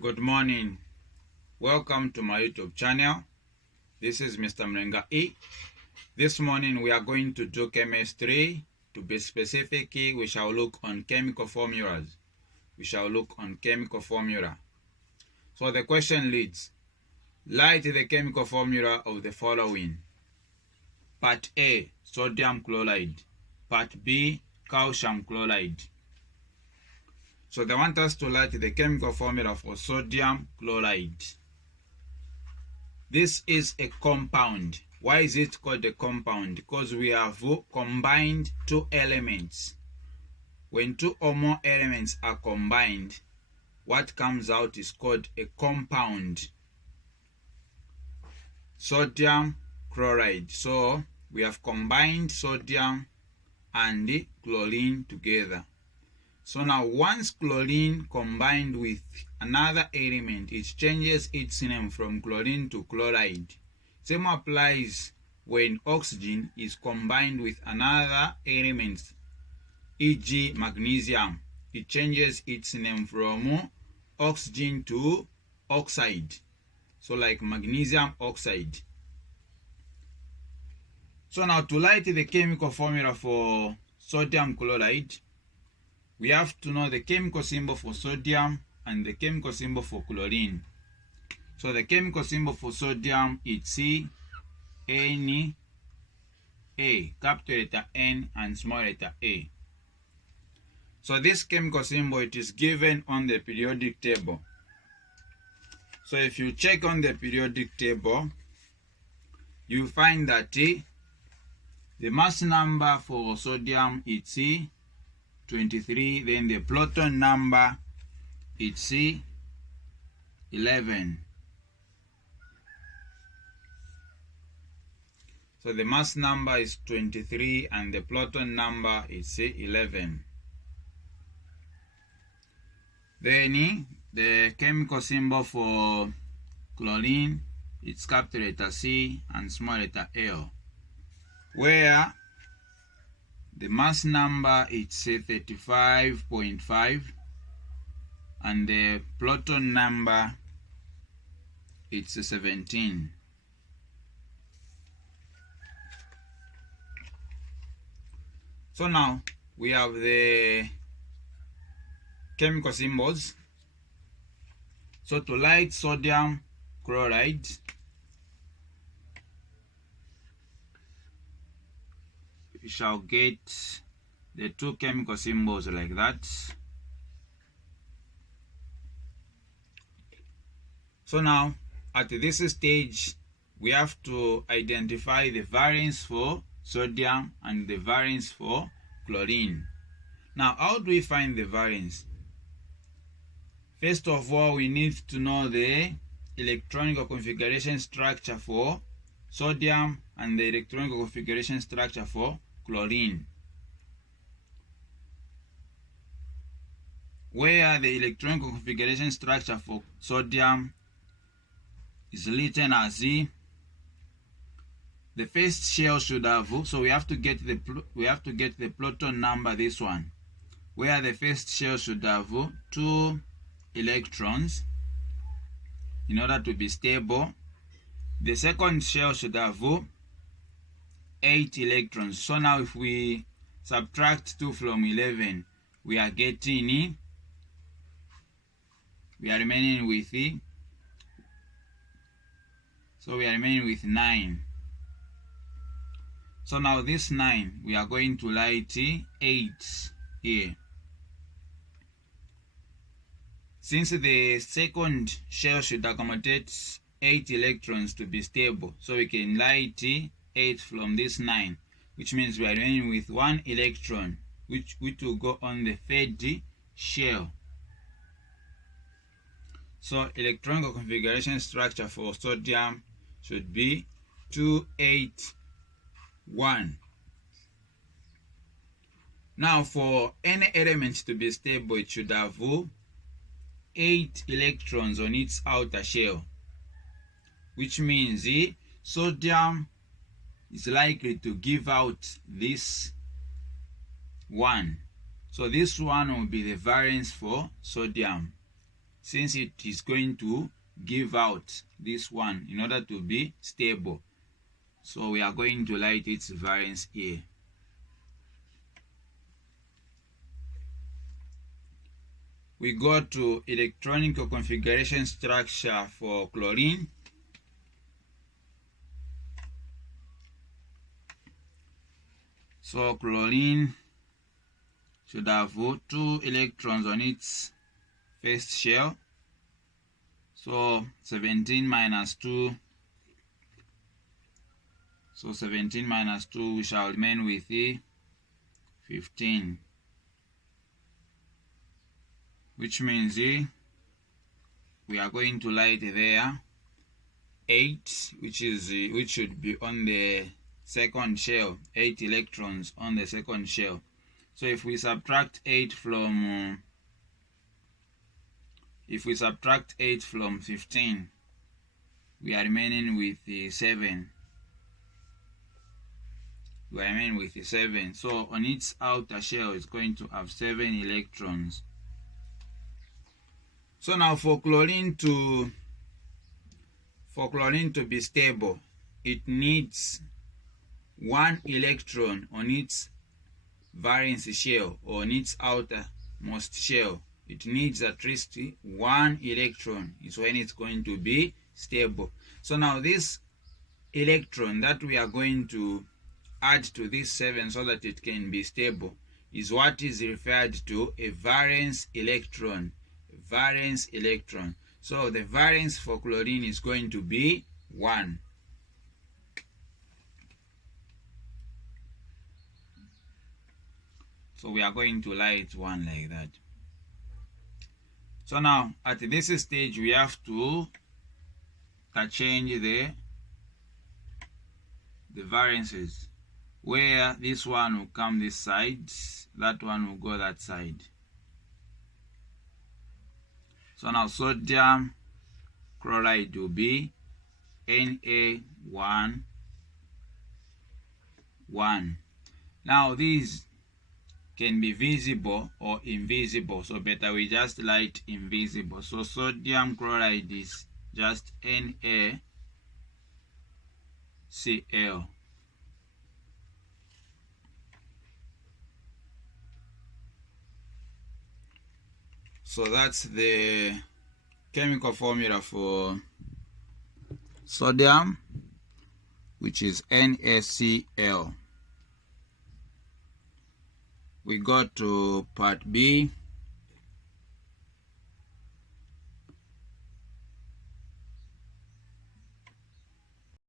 Good morning. Welcome to my YouTube channel. This is Mr. Mlenga E. This morning we are going to do chemistry. To be specific, we shall look on chemical formulas. So the question reads, write the chemical formula of the following. Part A, sodium chloride. Part B, calcium chloride. So they want us to write the chemical formula for sodium chloride. This is a compound. Why is it called a compound? Because we have combined two elements. When two or more elements are combined, what comes out is called a compound. Sodium chloride. So we have combined sodium and chlorine together. So now once chlorine combined with another element, it changes its name from chlorine to chloride. Same applies when oxygen is combined with another element, e.g. magnesium. It changes its name from oxygen to oxide. So like magnesium oxide. So now to write the chemical formula for sodium chloride, we have to know the chemical symbol for sodium and the chemical symbol for chlorine. So the chemical symbol for sodium is Na, capital letter N and small letter A. So this chemical symbol, it is given on the periodic table. So if you check on the periodic table, you find that the mass number for sodium is 23, then the proton number is 11. So the mass number is 23 and the proton number is 11. Then the chemical symbol for chlorine is capital letter C and small letter L, where the mass number is 35.5 and the proton number is 17. So now we have the chemical symbols. So to write sodium chloride, we shall get the two chemical symbols like that. So now at this stage we have to identify the variance for sodium and the variance for chlorine. Now how do we find the variance? First of all, we need to know the electronic configuration structure for sodium and the electronic configuration structure for chlorine, where the electronic configuration structure for sodium is written as the first shell should have, so we have to get the proton number, this one, where the first shell should have 2 electrons in order to be stable. The second shell should have 8 electrons. So now if we subtract 2 from 11, we are remaining with 9. So now this 9, we are going to write 8 here. Since the second shell should accommodate 8 electrons to be stable, so we can write 8 from this 9, which means we are remaining with 1 electron, which will go on the third shell. So electronic configuration structure for sodium should be 281. Now for any element to be stable, it should have 8 electrons on its outer shell, which means sodium is likely to give out this 1. So this one will be the variance for sodium. since it is going to give out this one in order to be stable. So we are going to write its variance here. We go to electronic configuration structure for chlorine. So chlorine should have 2 electrons on its first shell. So 17 minus 2. So 17 minus 2, we shall remain with 15. Which means we are going to write there 8, which should be on the second shell, 8 electrons on the second shell. So if we subtract 8 from 15, we are remaining with 7. We are remaining with 7. So on its outer shell, it's going to have 7 electrons. So now for chlorine to be stable, it needs 1 electron on its valence shell, or on its outermost shell. It needs at least 1 electron. It's when it's going to be stable. So now this electron that we are going to add to this 7 so that it can be stable is what is referred to a valence electron. Valence electron. So the valence for chlorine is going to be 1. So we are going to write 1 like that. So now at this stage we have to change the valences, where this one will come this side, that one will go that side. So now sodium chloride will be Na1, 1. Now these can be visible or invisible, so better we just write invisible. So sodium chloride is just NaCl. So that's the chemical formula for sodium, which is NaCl. We go to part B.